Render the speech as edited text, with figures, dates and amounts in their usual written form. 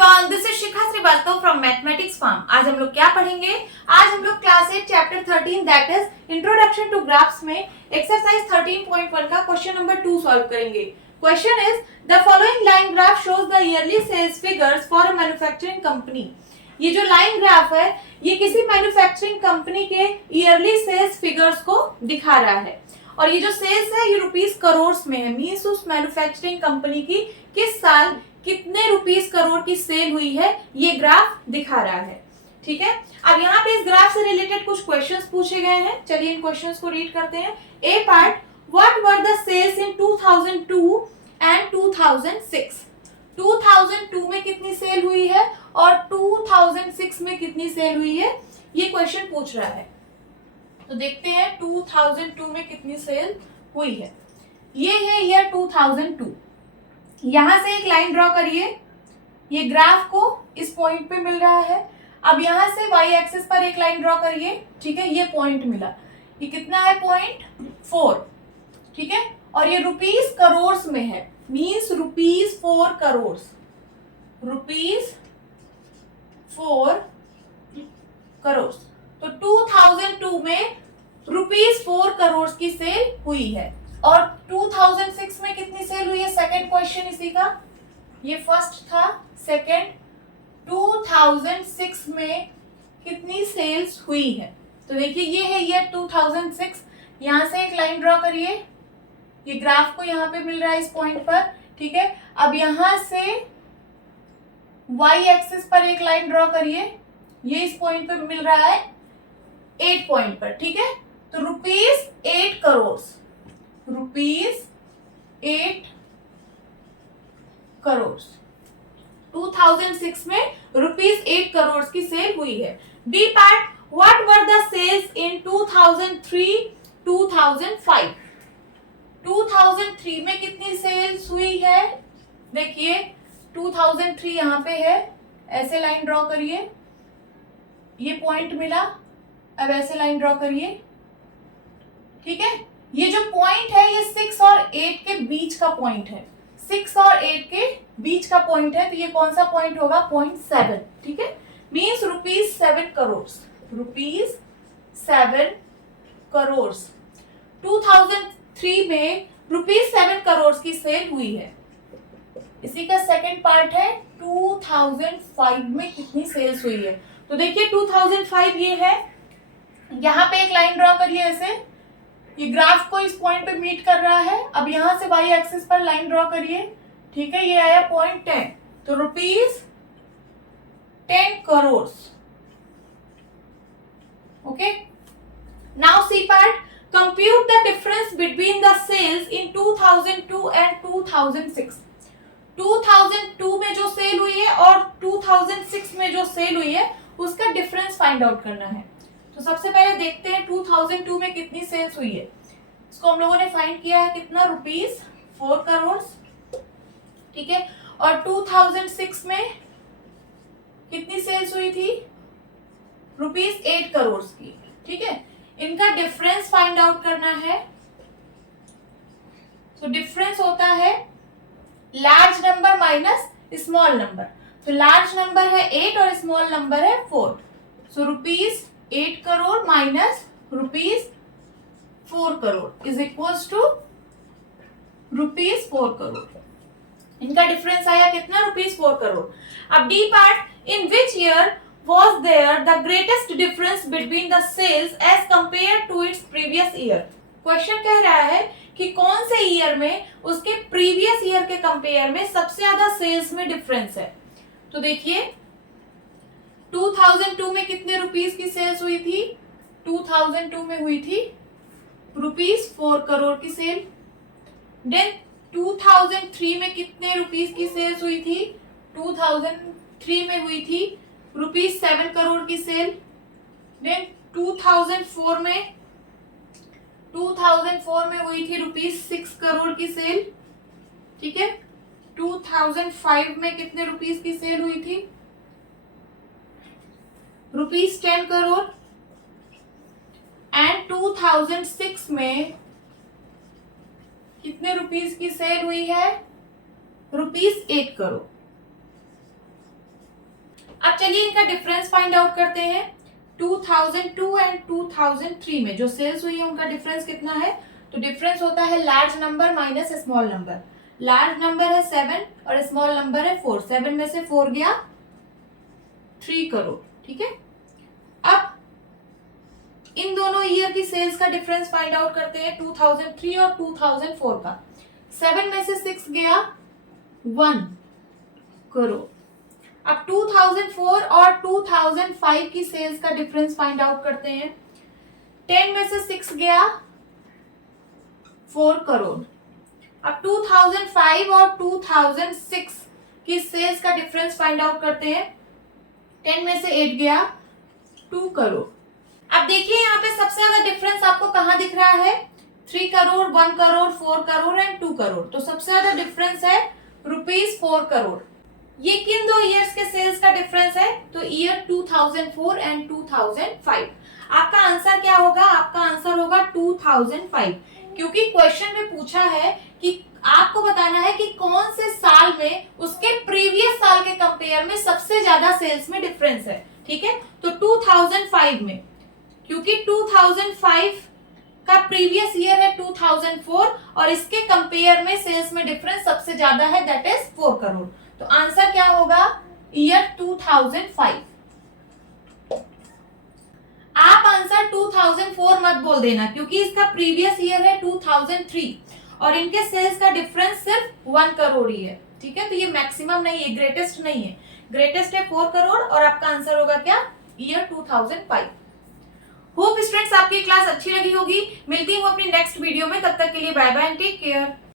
Everyone, this is Shikha Srivastava from mathematics farm. आज हम लोग क्या पढ़ेंगे? आज हम लोग class 8 chapter 13 that is introduction to graphs में एक्सरसाइज 13.1 का क्वेश्चन नंबर 2 सॉल्व करेंगे। Question is the following line graph shows the yearly sales figures for a manufacturing company. ये जो लाइन ग्राफ है ये किसी मैन्युफैक्चरिंग कंपनी के ईयरली सेल्स फिगर्स को दिखा रहा है और ये जो सेल्स है ये रुपीस करोड़ में है। मींस उस मैन्युफैक्चरिंग कंपनी की किस साल कितने रुपीस करोड़ की सेल हुई है ये ग्राफ दिखा रहा है। ठीक है, अब यहाँ पे इस ग्राफ से रिलेटेड कुछ क्वेश्चंस पूछे गए हैं। चलिए इन क्वेश्चंस को रीड करते हैं। A part, what were the sales in 2002 and 2006। 2002 में कितनी सेल हुई है और 2006 में कितनी सेल हुई है, ये क्वेश्चन पूछ रहा है। तो देखते हैं 2002 में कितनी सेल हुई है। ये है ईयर 2002। यहां से एक लाइन ड्रॉ करिए। ये ग्राफ को इस पॉइंट पे मिल रहा है। अब यहां से वाई एक्सिस पर एक लाइन ड्रॉ करिए। ठीक है, ये पॉइंट मिला। ये कितना है? 0.4। ठीक है, और ये रुपीस करोड़ में है। Means rupees 4 crore. Rupees 4 crore. तो 2002 में रुपीस 4 करोड़ की सेल हुई है। और 2006 में कितनी सेल हुई है? सेकंड क्वेश्चन इसी का। ये फर्स्ट था, सेकंड 2006 में कितनी सेल्स हुई है। तो देखिए ये है ईयर 2006। यहां से एक लाइन ड्रॉ करिए। ये ग्राफ को यहाँ पे मिल रहा है इस पॉइंट पर। ठीक है, अब यहां से वाई एक्सिस पर एक लाइन ड्रॉ करिए। ये इस पॉइंट पे मिल रहा है 8 पॉइंट पर। ठीक है, तो रुपीस 8 करोड़। रुपीस 8 करोड़ 2006 में रुपीस 8 करोड़ की सेल हुई है। B part, what were the sales in 2003 2005। 2003 में कितनी सेल्स हुई है? देखिए 2003 यहाँ पे है। ऐसे लाइन ड्रॉ करिए। ये पॉइंट मिला। अब ऐसे लाइन ड्रॉ करिए। ठीक है, ये जो पॉइंट है ये 6 और 8 के बीच का पॉइंट है। 6 और 8 के बीच का पॉइंट है, तो ये कौन सा पॉइंट होगा? 0.7। ठीक है, means rupees 7 crore. Rupees 7 crore 2003 में रुपीस 7 करोड़ की सेल हुई है। इसी का सेकंड पार्ट है 2005 में कितनी सेल्स हुई है। तो देखिए 2005 ये है। यहाँ पे एक लाइन ड्रॉ करिए ऐसे। ये ग्राफ को इस पॉइंट पे मीट कर रहा है। अब यहां से वाई एक्सिस पर लाइन ड्रॉ करिए। ठीक है, ये आया 0.10। तो rupees 10 crore. Okay, now C part, compute the difference between the sales in 2002 and 2006। 2002 में जो सेल हुई है और 2006 में जो सेल हुई है उसका डिफरेंस फाइंड आउट करना है। तो सबसे पहले देखते हैं 2002 में कितनी सेल्स हुई है। इसको हम लोगों ने फाइंड किया है कितना? रुपीस 4 करोड़। ठीक है, और 2006 में कितनी सेल्स हुई थी? रुपीस 8 करोड़ की। ठीक है, इनका डिफरेंस फाइंड आउट करना है। तो डिफरेंस होता है large number minus small number. तो लार्ज नंबर है 8 और स्मॉल नंबर है 4। So rupees 8 crore minus rupees 4 crore is equals to rupees 4 crore. इनका डिफरेंस आया कितना? रुपीस 4 करोड़। अब D part, in which year was there the greatest difference between the sales as compared to its previous year। Question कह रहा है कि कौन से ईयर में उसके प्रीवियस ईयर के कंपेयर में सबसे ज्यादा सेल्स में डिफरेंस है। तो देखिए 2002 में कितने रुपीस की सेल्स हुई थी? 2002 में हुई थी रुपीस 4 करोड़ की सेल। देन 2003 में कितने रुपीस की सेल्स हुई थी? 2003 में हुई थी रुपीस 7 करोड़ की सेल। देन 2004 में हुई थी रुपीस 6 करोड़ की सेल। ठीक है, 2005 में कितने रुपीस की सेल हुई थी? रुपीस 10 करोड़। एंड 2006 में कितने रुपीस की सेल हुई है? रुपीस 8 करोड़। अब चलिए इनका डिफरेंस फाइंड आउट करते हैं। 2002 एंड 2003 में जो सेल्स हुई है उनका डिफरेंस कितना है? तो डिफरेंस होता है large number minus small number. Large number है 7 और स्मॉल नंबर है 4। 7 में से 4 गया 3 करोड़। ठीक है, अब इन दोनों ईयर की सेल्स का डिफरेंस फाइंड आउट करते हैं 2003 और 2004 का। 7 में से 6 गया 1 करोड़। अब 2004 और 2005 की सेल्स का डिफरेंस फाइंड आउट करते हैं। 10 में से 6 गया 4 करोड़। अब 2005 और 2006 की सेल्स का डिफरेंस फाइंड आउट करते हैं। 10 में से 8 गया 2 करोड़। अब देखिए यहाँ पे सबसे ज्यादा डिफरेंस आपको कहाँ दिख रहा है? 3 करोड़, 1 करोड़, 4 करोड़ एंड 2 करोड़। तो सबसे ज्यादा डिफरेंस है ₹4 करोड़। ये किन दो ईयर्स के सेल्स का डिफरेंस है? तो ईयर 2004 एंड 2005। आपका आंसर क्या होगा? आपका आंसर होगा 2005, क्योंकि क्वेश्चन में पूछा है कि आपको बताना है कि कौन से साल में उसके प्रीवियस साल के कंपेयर में सबसे ज्यादा सेल्स में डिफरेंस है। ठीक है, तो 2005 में, क्योंकि 2005 का प्रीवियस ईयर है 2004 और इसके कंपेयर में सेल्स में डिफरेंस सबसे ज्यादा है, दैट इज 4 करोड़। तो आंसर क्या होगा? ईयर 2005। आप आंसर 2004 मत बोल देना, क्योंकि इसका प्रीवियस ईयर है 2003 और इनके सेल्स का डिफरेंस सिर्फ 1 करोड़ ही है। ठीक है, तो ये मैक्सिमम नहीं है, ग्रेटेस्ट नहीं है। ग्रेटेस्ट है 4 करोड़ और आपका आंसर होगा क्या? ईयर 2005। होप स्टूडेंट्स आपकी क्लास अच्छी लगी होगी। मिलती हूँ अपनी नेक्स्ट वीडियो में, तब तक के लिए bye bye and take care.